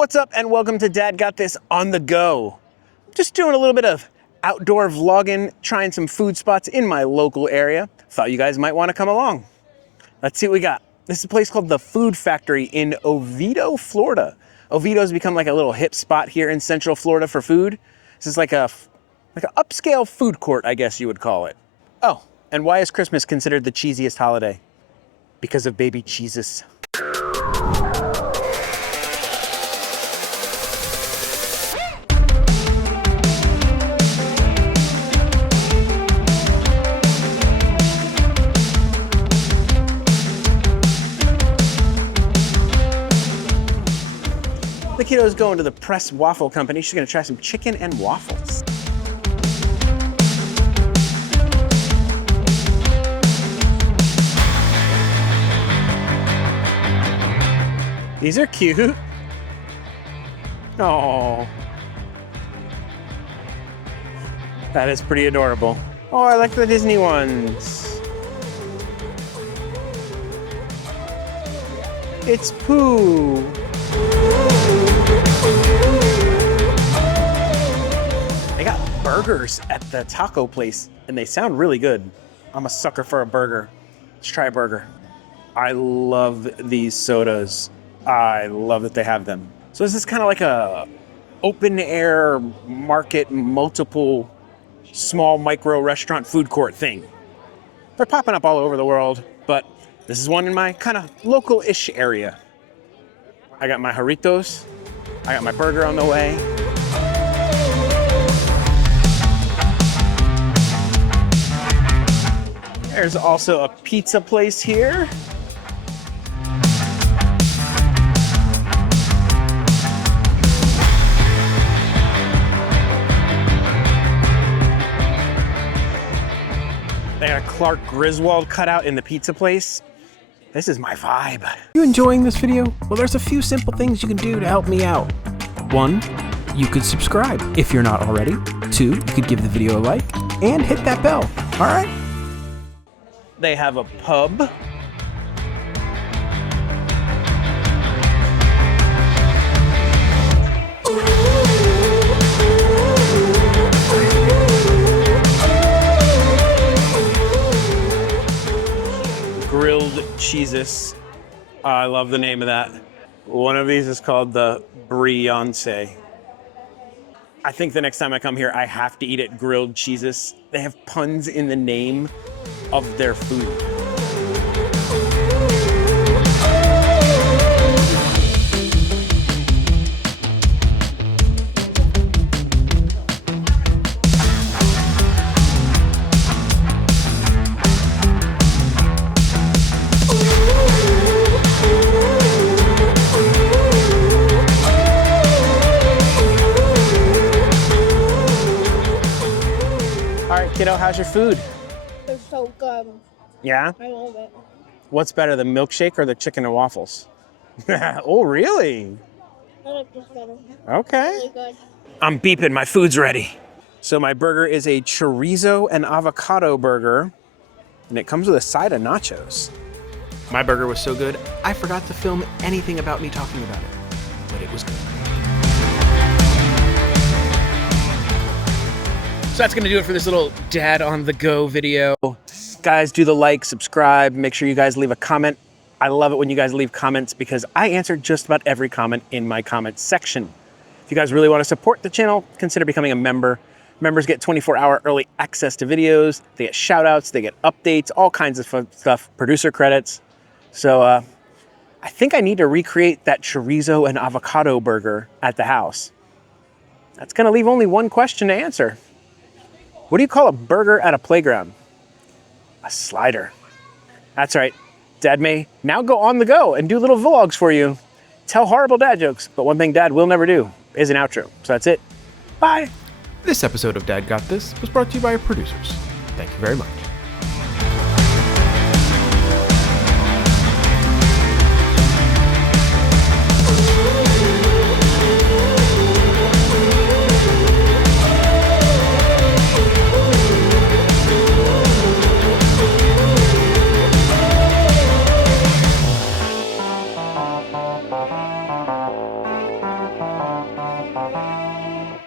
What's up and welcome to Dad Got This on the Go. Just doing a little bit of outdoor vlogging, trying some food spots in my local area. Thought you guys might want to come along. Let's see what we got. This is a place called the Food Factory in Oviedo, Florida. Oviedo's become like a little hip spot here in Central Florida for food. This is like an upscale food court, I guess you would call it. Oh, and why is Christmas considered the cheesiest holiday? Because of baby Jesus. The kiddo's going to the Press Waffle Company. She's gonna try some chicken and waffles. These are cute. Oh, that is pretty adorable. Oh, I like the Disney ones. It's Pooh. They got burgers at the taco place and they sound really good. I'm a sucker for a burger. Let's try a burger. I love these sodas. I love that they have them. So this is kind of like a open air market, multiple small micro restaurant food court thing. They're popping up all over the world, but this is one in my kind of local-ish area. I got my Jarritos. I got my burger on the way. There's also a pizza place here. They got a Clark Griswold cutout in the pizza place. This is my vibe. You enjoying this video? Well, there's a few simple things you can do to help me out. 1, you could subscribe if you're not already. 2, you could give the video a like and hit that bell, all right? They have a pub. Grilled cheeses. I love the name of that. One of these is called the Briance. I think the next time I come here, I have to eat at grilled cheeses. They have puns in the name of their food. All right, kiddo, how's your food? It's so good. Yeah? I love it. What's better, the milkshake or the chicken and waffles? Oh, really? I like this better. Okay. Really good. I'm beeping, my food's ready. So my burger is a chorizo and avocado burger, and it comes with a side of nachos. My burger was so good, I forgot to film anything about me talking about it, but it was good. So that's gonna do it for this little Dad on the Go video. Guys, do the like, subscribe, make sure you guys leave a comment. I love it when you guys leave comments because I answer just about every comment in my comment section. If you guys really want to support the channel, consider becoming a member. Members get 24-hour early access to videos, they get shout outs, they get updates, all kinds of fun stuff, producer credits. So I think I need to recreate that chorizo and avocado burger at the house. That's gonna leave only one question to answer. What do you call a burger at a playground? A slider. That's right. Dad may now go on the go and do little vlogs for you. Tell horrible dad jokes, but one thing Dad will never do is an outro. So that's it. Bye. This episode of Dad Got This was brought to you by our producers. Thank you very much.